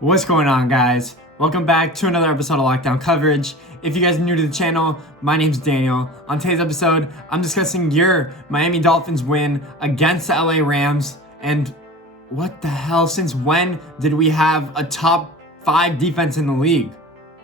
What's going on, guys? Welcome back to another episode of Lockdown Coverage. If you guys are new to the channel, my name's Daniel. On today's episode, I'm discussing your Miami Dolphins win against the LA Rams. And what the hell, since when did we have a top 5 defense in the league?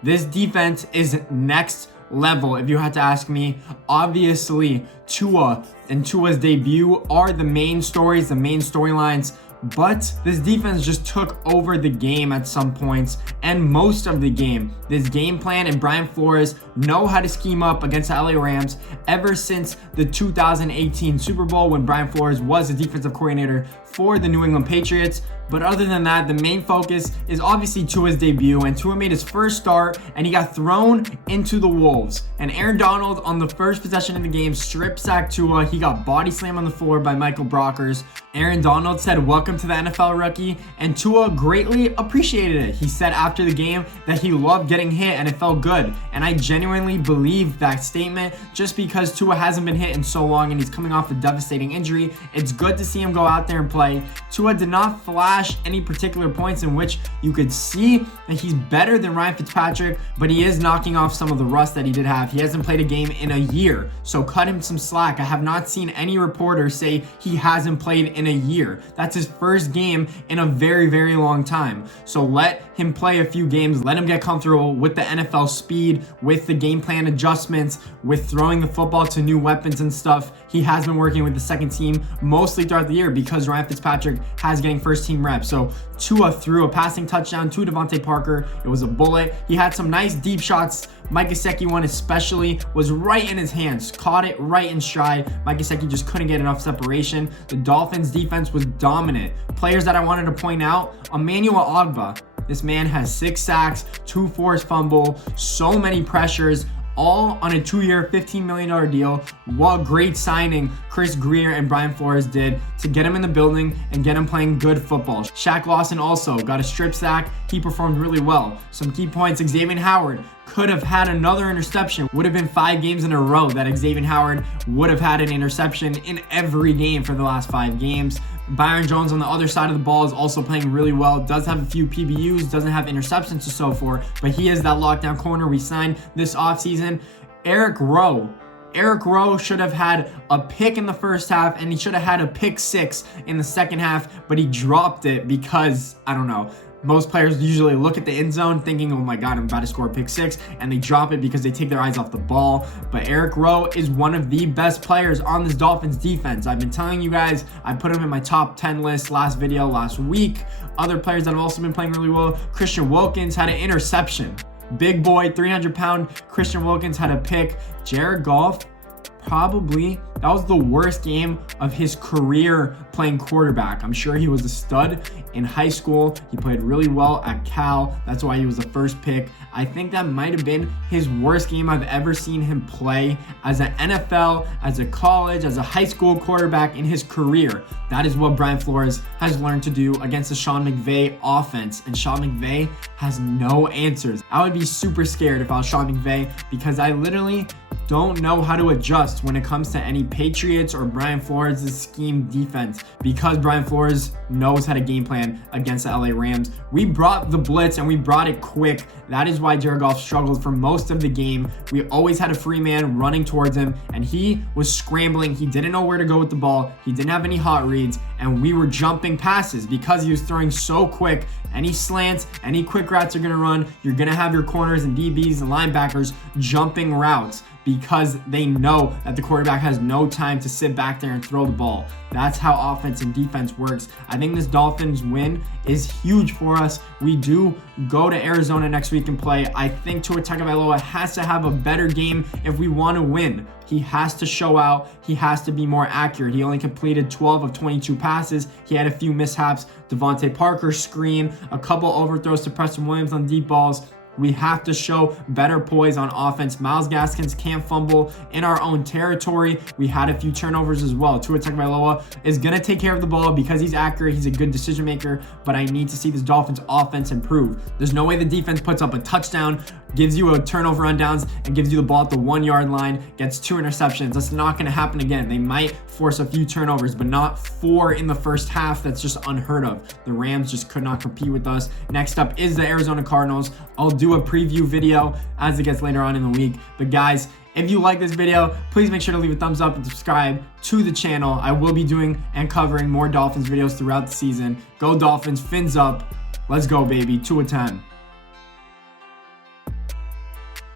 This defense is next level, if you had to ask me. Obviously, Tua and Tua's debut are the main stories, the main storylines. But this defense just took over the game at some points and most of the game. This game plan and Brian Flores know how to scheme up against the LA Rams ever since the 2018 Super Bowl when Brian Flores was the defensive coordinator for the New England Patriots. But other than that, the main focus is obviously Tua's debut, and Tua made his first start and he got thrown into the Wolves. And Aaron Donald on the first possession of the game strip sacked Tua. He got body slammed on the floor by Michael Brockers. Aaron Donald said, "Welcome to the NFL, rookie," and Tua greatly appreciated it. He said after the game that he loved getting hit and it felt good. And I genuinely believe that statement just because Tua hasn't been hit in so long and he's coming off a devastating injury. It's good to see him go out there and play. Tua did not flash any particular points in which you could see that he's better than Ryan Fitzpatrick, but he is knocking off some of the rust that he did have. He hasn't played a game in a year, so cut him some slack. I have not seen any reporter say he hasn't played in a year. That's his first game in a very, very long time. So let him play a few games, let him get comfortable with the NFL speed, with the game plan adjustments, with throwing the football to new weapons and stuff. He has been working with the second team mostly throughout the year because Ryan Fitzpatrick has getting first team reps. So Tua threw a passing touchdown to Devontae Parker. It was a bullet. He had some nice deep shots. Mike Gesicki one especially was right in his hands, caught it right in stride. Mike Gesicki just couldn't get enough separation. The Dolphins defense was dominant. Players that I wanted to point out, Emmanuel Ogbah. This man has 6 sacks, 2 forced fumble, so many pressures, all on a 2-year, $15 million deal. What great signing Chris Grier and Brian Flores did to get him in the building and get him playing good football. Shaq Lawson also got a strip sack. He performed really well. Some key points, Xavier Howard could have had another interception. Would have been 5 games in a row that Xavier Howard would have had an interception in every game for the last 5 games. Byron Jones on the other side of the ball is also playing really well. Does have a few PBUs, doesn't have interceptions to show for, but he is that lockdown corner we signed this offseason. Eric Rowe should have had a pick in the first half and he should have had a pick 6 in the second half, but he dropped it because, I don't know, most players usually look at the end zone thinking, oh my God, I'm about to score a pick 6, and they drop it because they take their eyes off the ball. But Eric Rowe is one of the best players on this Dolphins defense. I've been telling you guys, I put him in my top 10 list last video, last week. Other players that have also been playing really well, Christian Wilkins had an interception. Big boy, 300-pound Christian Wilkins had a pick. Jared Goff, probably that was the worst game of his career playing quarterback. I'm sure he was a stud in high school. He played really well at Cal. That's why he was the first pick. I think that might have been his worst game I've ever seen him play as an NFL, as a college, as a high school quarterback in his career. That is what Brian Flores has learned to do against the Sean McVay offense. And Sean McVay has no answers. I would be super scared if I was Sean McVay because I literally don't know how to adjust when it comes to any Patriots or Brian Flores' scheme defense because Brian Flores knows how to game plan against the LA Rams. We brought the blitz and we brought it quick. That is why Jared Goff struggled for most of the game. We always had a free man running towards him and he was scrambling. He didn't know where to go with the ball. He didn't have any hot reads and we were jumping passes because he was throwing so quick. Any slants, any quick routes you're going to run, you're going to have your corners and DBs and linebackers jumping routes because they know that the quarterback has no time to sit back there and throw the ball. That's how offense and defense works. I think this Dolphins win is huge for us. We do go to Arizona next week and play. I think Tagovailoa has to have a better game if we want to win. He has to show out. He has to be more accurate. He only completed 12 of 22 passes. He had a few mishaps. Devontae Parker screen, a couple overthrows to Preston Williams on deep balls. We have to show better poise on offense. Myles Gaskins can't fumble in our own territory. We had a few turnovers as well. Tua Tagovailoa is going to take care of the ball because he's accurate. He's a good decision maker, but I need to see this Dolphins offense improve. There's no way the defense puts up a touchdown, gives you a turnover on downs, and gives you the ball at the 1 yard line, gets 2 interceptions. That's not going to happen again. They might force a few turnovers, but not 4 in the first half. That's just unheard of. The Rams just could not compete with us. Next up is the Arizona Cardinals. I'll do a preview video as it gets later on in the week. But guys, if you like this video, please make sure to leave a thumbs up and subscribe to the channel. I will be doing and covering more Dolphins videos throughout the season. Go Dolphins, fins up. Let's go, baby. 2 of 10.